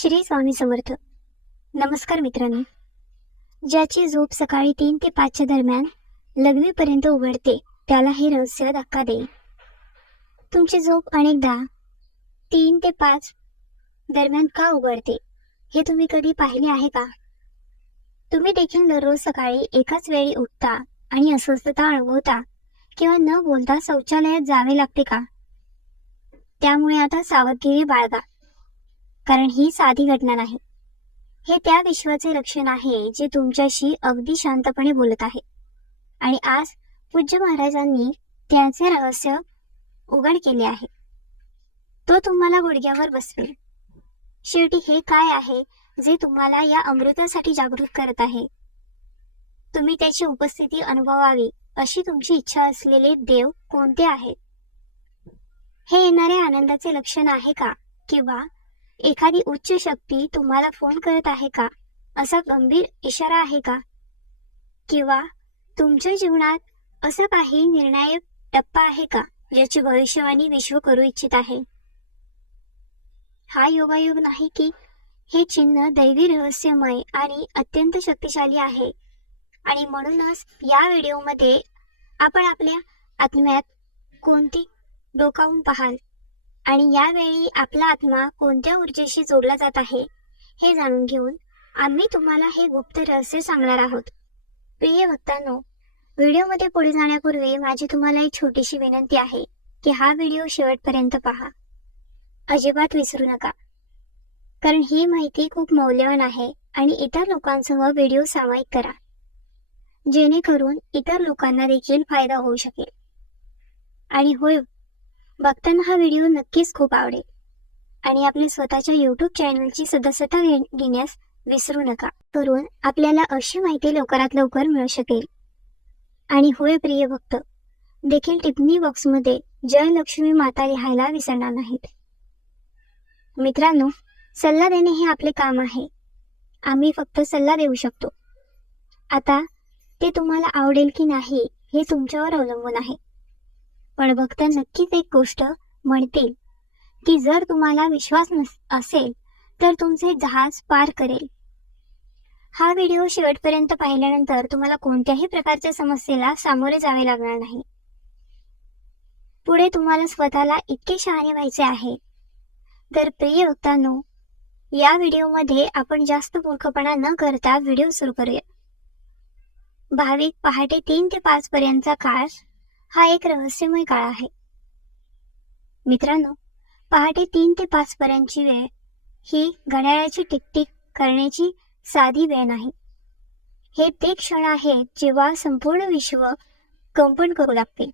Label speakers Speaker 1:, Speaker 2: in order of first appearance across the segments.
Speaker 1: श्री स्वामी समर्थ. नमस्कार मित्रांनो. ज्याची झोप सकाळी तीन ते पाचच्या दरम्यान लग्नीपर्यंत उघडते त्याला हे रहस्य धक्का देईल. तुमची झोप अनेकदा तीन ते पाच दरम्यान का उघडते हे तुम्ही कधी पाहिले आहे का? तुम्ही देखील दररोज सकाळी एकाच वेळी उठता आणि अस्वस्थता अनुभवता किंवा न बोलता शौचालयात जावे लागते का? त्यामुळे आता सावधगिरी बाळगा. कारण ही साधी घटना नाही. हे त्या विश्वाचे लक्षण आहे जे तुमच्याशी अगदी शांतपणे बोलत आहे. आणि आज पूज्य महाराजांनी त्याचे रहस्य उघड केले आहे. तो तुम्हाला गुडघ्यावर बसवेल. शेवटी हे काय आहे जे तुम्हाला या अमृतासाठी जागृत करत आहे? तुम्ही त्याची उपस्थिती अनुभवावी अशी तुमची इच्छा असलेले देव कोणते आहेत? हे येणारे आनंदाचे लक्षण आहे का? किंवा एखादी उच्च शक्ती तुम्हाला फोन करत आहे का? असा गंभीर इशारा आहे का? किंवा तुमच्या जीवनात असा काही निर्णायक टप्पा आहे का ज्याची भविष्यवाणी विश्व करू इच्छित आहे? हा योगायोग नाही की हे चिन्ह दैवी रहस्यमय आणि अत्यंत शक्तिशाली आहे. आणि म्हणूनच या व्हिडिओमध्ये आपण आपल्या आत्म्यात कोणती डोकावून पाहाल? आणि यावेळी आपला आत्मा कोणत्या ऊर्जेशी जोडला जात आहे हे जाणून घेऊन आम्ही तुम्हाला हे गुप्त रहस्य सांगणार आहोत. प्रिय भक्तांनो व्हिडिओमध्ये पुढे जाण्यापूर्वी माझी तुम्हाला एक छोटीशी विनंती आहे की हा व्हिडिओ शेवटपर्यंत पहा. अजिबात विसरू नका. कारण ही माहिती खूप मौल्यवान आहे आणि इतर लोकांसह व्हिडिओ सामायिक करा. जेणेकरून इतर लोकांना देखील फायदा होऊ शकेल. आणि होय बघताना हा व्हिडिओ नक्कीच खूप आवडेल. आणि आपल्या स्वतःच्या यूट्यूब चॅनलची सदस्यता घेण्यास विसरू नका. करून आपल्याला अशी माहिती लवकरात लवकर मिळू शकेल. आणि होय प्रिय भक्त देखील टिप्पणी बॉक्समध्ये जयलक्ष्मी माता लिहायला विसरणार नाहीत. मित्रांनो सल्ला देणे हे आपले काम आहे. आम्ही फक्त सल्ला देऊ शकतो. आता ते तुम्हाला आवडेल की नाही हे तुमच्यावर अवलंबून आहे. पण भक्त नक्कीच एक गोष्ट म्हणतील की जर तुम्हाला विश्वास नस असेल तर तुमचे जहाज पार करेल. हा व्हिडिओ शेवटपर्यंत पाहिल्यानंतर तुम्हाला कोणत्याही प्रकारच्या समस्येला सामोरे जावे लागणार नाही. पुढे तुम्हाला स्वतःला इतके शहाणे व्हायचे आहे. तर प्रिय भक्तांनो या व्हिडिओमध्ये आपण जास्त मूर्खपणा न करता व्हिडिओ सुरू करूया. भाविक पहाटे तीन ते पाच पर्यंतचा काळ हा एक रहस्यमय काळ आहे. मित्रांनो पहाटे तीन ते पाच पर्यंतची वेळ ही घड्याळाची टिकटिक करण्याची साधी वेळ नाही. हे ते क्षण आहेत जेव्हा संपूर्ण विश्व कंपन करू लागते.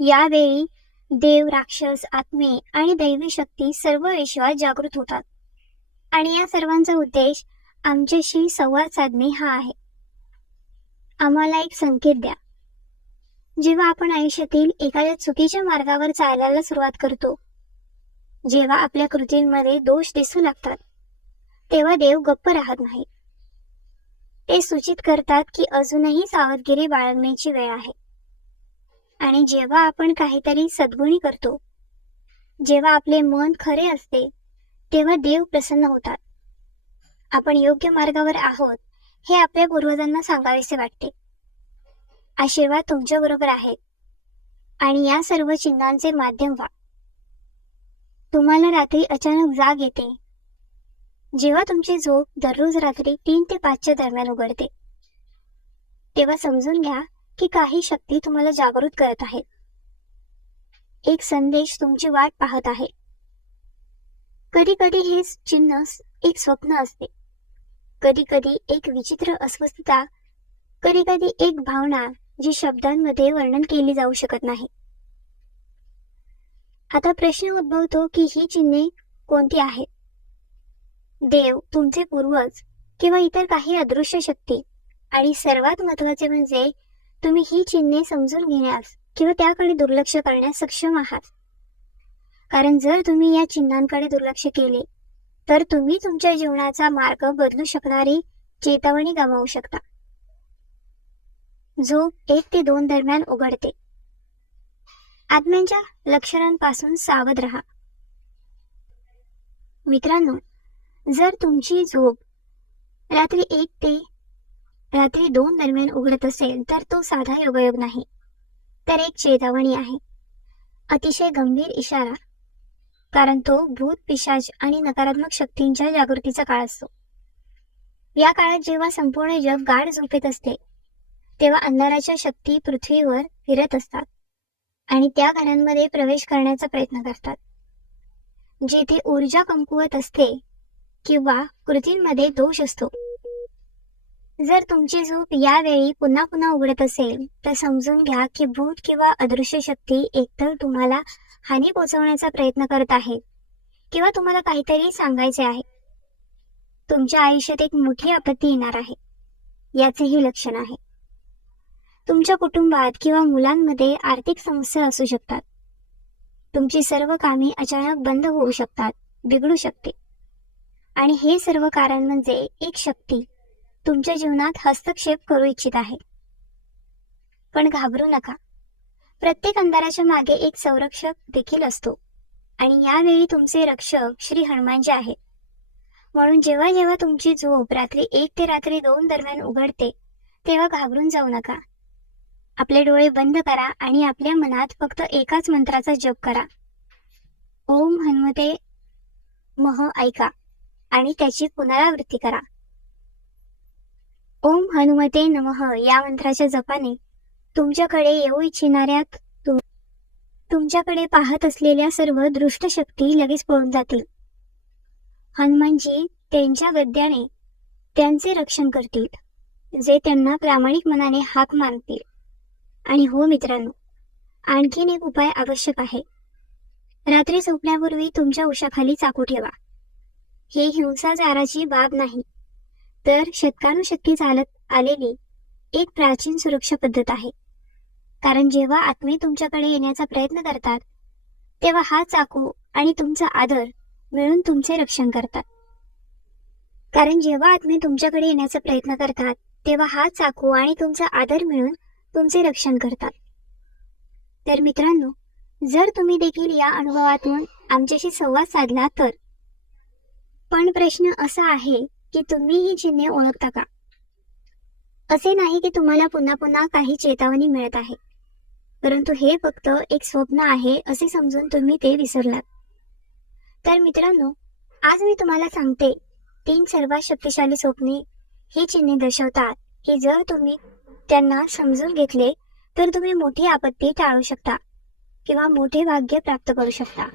Speaker 1: यावेळी देव राक्षस आत्मे आणि दैवी शक्ती सर्व विश्वात जागृत होतात. आणि या सर्वांचा उद्देश आमच्याशी संवाद साधणे हा आहे. आम्हाला एक संकेत द्या. जेव्हा आपण आयुष्यातील एखाद्या चुकीच्या मार्गावर चालायला सुरुवात करतो जेव्हा आपल्या कृतींमध्ये दोष दिसू लागतात तेव्हा देव गप्प राहत नाही. ते सूचित करतात की अजूनही सावधगिरी बाळगण्याची वेळ आहे. आणि जेव्हा आपण काहीतरी सद्गुणी करतो जेव्हा आपले मन खरे असते तेव्हा देव प्रसन्न होतात. आपण योग्य मार्गावर आहोत हे आपल्या पूर्वजांना सांगावेसे वाटते. आशीर्वाद तुमच्या बरोबर आहेत आणि या सर्व चिन्हांचे माध्यम व्हा. तुम्हाला रात्री अचानक जाग येते. जेव्हा तुमची झोप दररोज रात्री तीन ते पाचच्या दरम्यान उघडते. तेव्हा समजून घ्या की काही शक्ती तुम्हाला जागृत करत आहेत. एक संदेश तुमची वाट पाहत आहे. कधी कधी हे चिन्ह एक स्वप्न असते. कधी कधी एक विचित्र अस्वस्थता. कधी कधी एक भावना. जी शब्दांमध्ये वर्णन केली जाऊ शकत नाही. आता प्रश्न उद्भवतो की ही चिन्हे कोणती आहेत? देव तुमचे पूर्वज किंवा इतर काही अदृश्य शक्ती. आणि सर्वात महत्त्वाचे म्हणजे तुम्ही ही चिन्हे समजून घेण्यास किंवा त्याकडे दुर्लक्ष करण्यास सक्षम आहात. कारण जर तुम्ही या चिन्हांकडे दुर्लक्ष केले तर तुम्ही तुमच्या जीवनाचा मार्ग बदलू शकणारी चेतावणी गमावू शकता. झोप एक ते दोन दरम्यान उघडते. आत्म्यांच्या लक्षणांपासून सावध राहा. मित्रांनो जर तुमची झोप रात्री एक ते रात्री दोन दरम्यान उघडत असेल तर तो साधा योगायोग नाही. तर एक चेतावणी आहे. अतिशय गंभीर इशारा कारण तो भूत पिशाच आणि नकारात्मक शक्तींच्या जागृतीचा काळ असतो. या काळात जेव्हा संपूर्ण जग गाढ झोपेत असते तेव्हा अंधाराच्या शक्ती पृथ्वीवर फिरत असतात आणि त्या घरांमध्ये प्रवेश करण्याचा प्रयत्न करतात. जेथे ऊर्जा कमकुवत असते किंवा कृतींमध्ये दोष असतो. जर तुमची झोप यावेळी पुन्हा पुन्हा उघडत असेल तर समजून घ्या की भूत किंवा अदृश्य शक्ती एकतर तुम्हाला हानी पोचवण्याचा प्रयत्न करत आहे किंवा तुम्हाला काहीतरी सांगायचे आहे. तुमच्या आयुष्यात एक मोठी आपत्ती येणार आहे याचेही लक्षण आहे. तुमच्या कुटुंबात किंवा मुलांमध्ये आर्थिक समस्या असू शकतात. तुमची सर्व कामे अचानक बंद होऊ शकतात बिघडू शकते. आणि हे सर्व कारण म्हणजे एक शक्ती तुमच्या जीवनात हस्तक्षेप करू इच्छित आहे. पण घाबरू नका. प्रत्येक अंधाराच्या मागे एक संरक्षक देखील असतो आणि यावेळी तुमचे रक्षक श्री हनुमानजी आहेत. म्हणून जेव्हा जेव्हा तुमची झोप रात्री एक ते रात्री दोन दरम्यान उघडते तेव्हा घाबरून जाऊ नका. आपले डोळे बंद करा आणि आपल्या मनात फक्त एकाच मंत्राचा जप करा. ओम हनुमते मह ऐका आणि त्याची पुनरावृत्ती करा. ओम हनुमते नमः या मंत्राच्या जपाने तुमच्याकडे येऊ इच्छिणाऱ्या तुमच्याकडे पाहत असलेल्या सर्व दृष्ट शक्ती लगेच पळून जातील. हनुमानजी त्यांच्या गद्याने त्यांचे रक्षण करतील जे त्यांना प्रामाणिक मनाने हाक मारतील. आणि हो मित्रांनो आणखीन एक उपाय आवश्यक आहे. रात्री झोपण्यापूर्वी तुमच्या उशाखाली चाकू ठेवा. हे हिंसाचाराची बाब नाही. तर शतकानुशतके चालत आलेली एक प्राचीन सुरक्षा पद्धत आहे. कारण जेव्हा आत्मे तुमच्याकडे येण्याचा प्रयत्न करतात तेव्हा हा चाकू आणि तुमचा आदर मिळून तुमचे रक्षण करतात. कारण जेव्हा आत्मे तुमच्याकडे येण्याचा प्रयत्न करतात तेव्हा हा चाकू आणि तुमचा आदर मिळून तुमचे रक्षण करतात. तर मित्रांनो जर तुम्ही देखील या अनुभवातून आमच्याशी संवाद साधला तर. पण प्रश्न असा आहे की तुम्ही ही चिन्हे ओळखता का? असे नाही की तुम्हाला पुन्हा पुन्हा काही चेतावणी मिळत आहे. परंतु हे फक्त एक स्वप्न आहे असे समजून तुम्ही ते विसरलात. तर मित्रांनो आज मी तुम्हाला सांगते तीन सर्वात शक्तिशाली स्वप्ने ही चिन्हे दर्शवतात की जर तुम्ही त्यांना समजून घेतले तर तुम्ही मोठी आपत्ती टाळू शकता किंवा मोठे भाग्य प्राप्त करू शकता.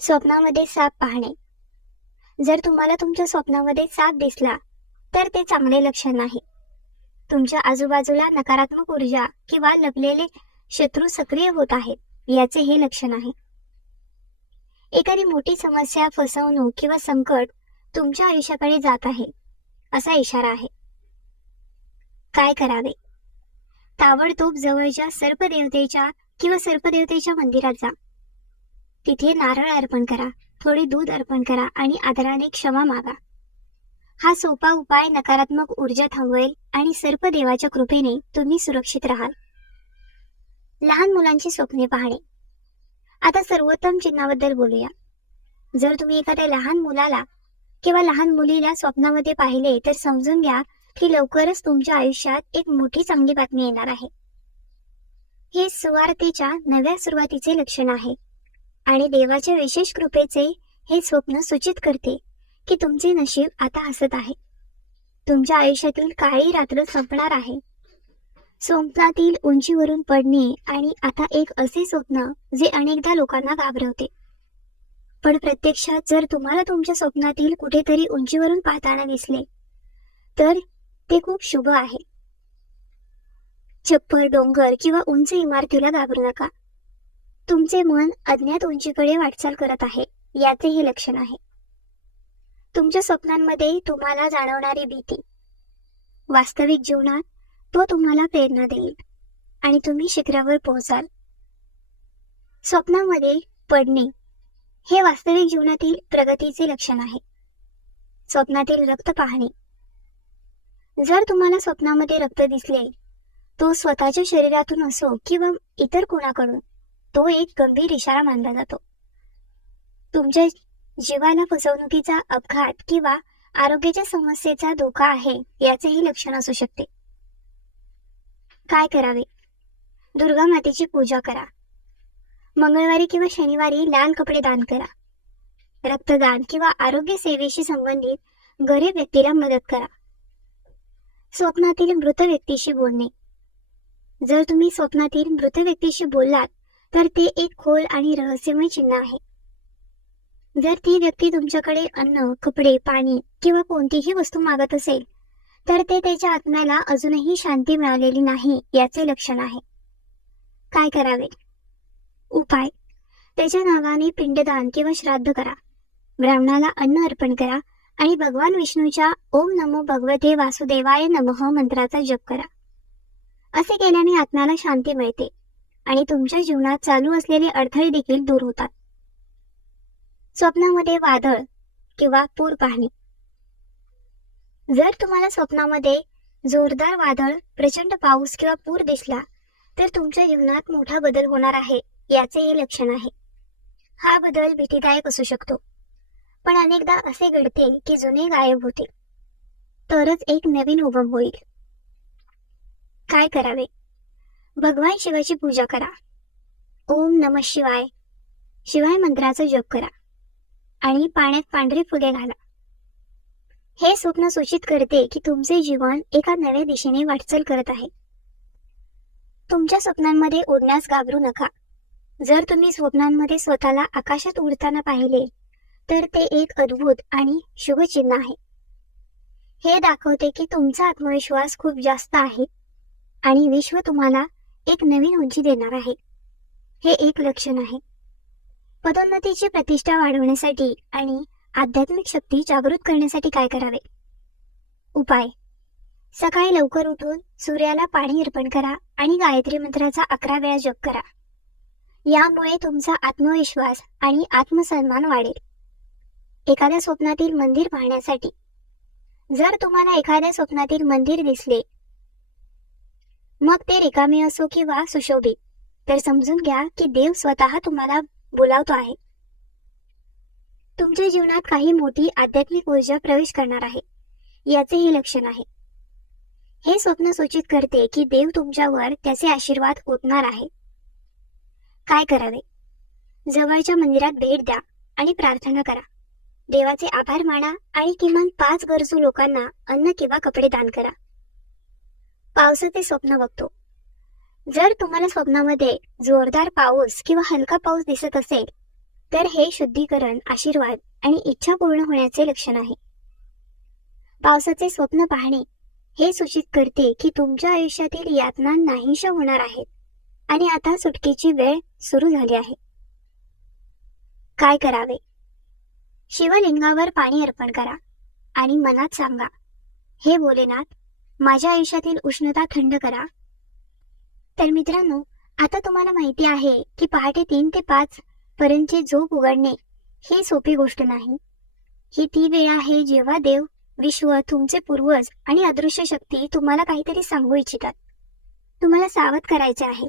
Speaker 1: स्वप्नामध्ये साप पाहणे. जर तुम्हाला तुमच्या स्वप्नामध्ये साप दिसला तर ते चांगले लक्षण नाही. तुमच्या आजूबाजूला नकारात्मक ऊर्जा किंवा लपलेले शत्रू सक्रिय होत आहेत याचे हे लक्षण आहे. एखादी मोठी समस्या फसवणूक किंवा संकट तुमच्या आयुष्याकडे जात आहे असा इशारा आहे. काय करावे? ताबडतोब जवळच्या सर्पदेवतेच्या किंवा सर्पदेवतेच्या मंदिरात जा. तिथे नारळ अर्पण करा थोडे दूध अर्पण करा आणि आदराने क्षमा मागा. हा सोपा उपाय नकारात्मक ऊर्जा थांबवेल आणि सर्पदेवाच्या कृपेने तुम्ही सुरक्षित राहाल. लहान मुलांची स्वप्ने पाहणे. आता सर्वोत्तम चिन्हाबद्दल बोलूया. जर तुम्ही एखाद्या लहान मुलाला किंवा लहान मुलीला स्वप्नामध्ये पाहिले तर समजून घ्या की लवकरच तुमच्या आयुष्यात एक मोठी चांगली बातमी येणार आहे. हे सुवार्थेच्या नव्या सुरुवातीचे लक्षण आहे. आणि देवाच्या विशेष कृपेचे हे स्वप्न सूचित करते की तुमचे नशीब आता हसत आहे. तुमच्या आयुष्यातील काळी रात्र संपणार आहे. स्वप्नातील उंचीवरून पडणे आणि आता एक असे स्वप्न जे अनेकदा लोकांना घाबरवते. पण प्रत्यक्षात जर तुम्हाला तुमच्या स्वप्नातील कुठेतरी उंचीवरून पाहताना दिसले तर ते खूप शुभ आहे. छप्पर डोंगर किंवा उंच इमारतीला घाबरू नका. तुमचे मन अज्ञात उंचीकडे वाटचाल करत आहे याचे हे लक्षण आहे. तुमच्या स्वप्नांमध्ये तुम्हाला जाणवणारी भीती. वास्तविक जीवनात तो तुम्हाला प्रेरणा देईल आणि तुम्ही शिखरावर पोहोचाल. स्वप्नामध्ये पडणे हे वास्तविक जीवनातील प्रगतीचे लक्षण आहे. स्वप्नातील रक्त पाहणे जर तुम्हाला स्वप्नामध्ये रक्त दिसले तो स्वतःच्या शरीरातून असो किंवा इतर कोणाकडून तो एक गंभीर इशारा मानला जातो. तुमच्या जीवाला फसवणुकीचा अपघात किंवा आरोग्याच्या समस्येचा धोका आहे याचेही लक्षण असू शकते. काय करावे? दुर्गा मातेची पूजा करा. मंगळवारी किंवा शनिवारी लाल कपडे दान करा. रक्तदान किंवा आरोग्य सेवेशी संबंधित गरीब व्यक्तीला मदत करा. स्वप्नातील मृत व्यक्तीशी बोलणे. जर तुम्ही स्वप्नातील मृत व्यक्तीशी बोललात तर ते एक खोल आणि रहस्यमय चिन्ह आहे. जर ती व्यक्ती तुमच्याकडे अन्न कपडे पाणी किंवा कोणतीही वस्तू मागत असेल तर ते त्याच्या आत्म्याला अजूनही शांती मिळालेली नाही याचे लक्षण आहे. काय करावे? उपाय. त्याच्या नावाने पिंडदान किंवा श्राद्ध करा. ब्राह्मणाला अन्न अर्पण करा. आणि भगवान विष्णूच्या ओम नमो भगवते वासुदेवाय नमः मंत्राचा जप करा. असे केल्याने आत्म्याला शांती मिळते आणि तुमच्या जीवनात चालू असलेले अडथळे देखील दूर होतात. स्वप्नामध्ये वादळ किंवा पूर पाहणे. जर तुम्हाला स्वप्नामध्ये जोरदार वादळ प्रचंड पाऊस किंवा पूर दिसला तर तुमच्या जीवनात मोठा बदल होणार आहे याचे हे लक्षण आहे. हा बदल भीतीदायक असू शकतो. पण अनेकदा असे घडते की जुने गायब होते. तरच एक नवीन उगम होईल. काय करावे? भगवान शिवाची पूजा करा. ओम नम शिवाय. शिवाय मंत्राचा जप करा. आणि पाण्यात पांढरी फुले घाला. हे स्वप्न सूचित करते की तुमचे जीवन एका नव्या दिशेने वाटचाल करत आहे. तुमच्या स्वप्नांमध्ये उडण्यास घाबरू नका. जर तुम्ही स्वप्नांमध्ये स्वतःला आकाशात उडताना पाहिले तर ते एक अद्भुत आणि शुभचिन्ह आहे. हे दाखवते की तुमचा आत्मविश्वास खूप जास्त आहे आणि विश्व तुम्हाला एक नवीन उंची देणार आहे. हे एक लक्षण आहे. पदोन्नतीची प्रतिष्ठा वाढवण्यासाठी आणि आध्यात्मिक शक्ती जागृत करण्यासाठी काय करावे? उपाय. सकाळी लवकर उठून सूर्याला पाणी अर्पण करा आणि गायत्री मंत्राचा अकरा वेळा जप करा. यामुळे तुमचा आत्मविश्वास आणि आत्मसन्मान वाढेल. एखाद्या स्वप्नातील मंदिर पाहण्यासाठी. जर तुम्हाला एखाद्या स्वप्नातील मंदिर दिसले मग ते रिकामे असो किंवा सुशोभित तर समजून घ्या की देव स्वतः तुम्हाला बोलावतो आहे. तुमच्या जीवनात काही मोठी आध्यात्मिक ऊर्जा प्रवेश करणार आहे याचे हे लक्षण आहे. हे स्वप्न सूचित करते की देव तुमच्यावर त्याचे आशीर्वाद ओतणार आहे. काय करावे? जवळच्या मंदिरात भेट द्या आणि प्रार्थना करा. देवाचे आभार माना आणि किमान पाच गरजू लोकांना अन्न किंवा कपडे दान करा. पावसाचे स्वप्न बघतो. जर तुम्हाला स्वप्नामध्ये जोरदार पाऊस किंवा हलका पाऊस दिसत असेल तर हे शुद्धीकरण आशीर्वाद आणि इच्छा पूर्ण होण्याचे लक्षण आहे. पावसाचे स्वप्न पाहणे हे सूचित करते की तुमच्या आयुष्यातील यातना नाहीशा होणार आहेत आणि आता सुटकेची वेळ सुरू झाली आहे. काय करावे? शिवलिंगावर पाणी अर्पण करा आणि मनात सांगा हे भोलेनाथ माझ्या आयुष्यातील उष्णता थंड करा. तर मित्रांनो आता तुम्हाला माहिती आहे की पहाटे तीन ते पाच पर्यंतची झोप उघडणे ही सोपी गोष्ट नाही. ही ती वेळ आहे जेव्हा देव विश्व तुमचे पूर्वज आणि अदृश्य शक्ती तुम्हाला काहीतरी सांगू इच्छितात. तुम्हाला सावध करायचे आहे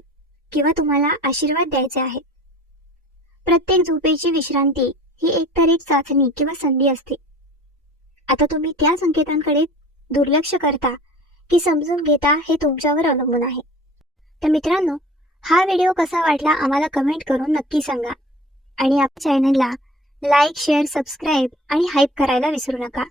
Speaker 1: किंवा तुम्हाला आशीर्वाद द्यायचे आहे. प्रत्येक झोपेची विश्रांती ही एकतर एक चाचणी किंवा संधी असते. आता तुम्ही त्या संकेतांकडे दुर्लक्ष करता की समजून घेता हे तुमच्यावर अवलंबून आहे. तर मित्रांनो हा व्हिडिओ कसा वाटला आम्हाला कमेंट करून नक्की सांगा. आणि आपल्या चॅनलला लाईक शेअर सबस्क्राईब आणि हाईप करायला विसरू नका.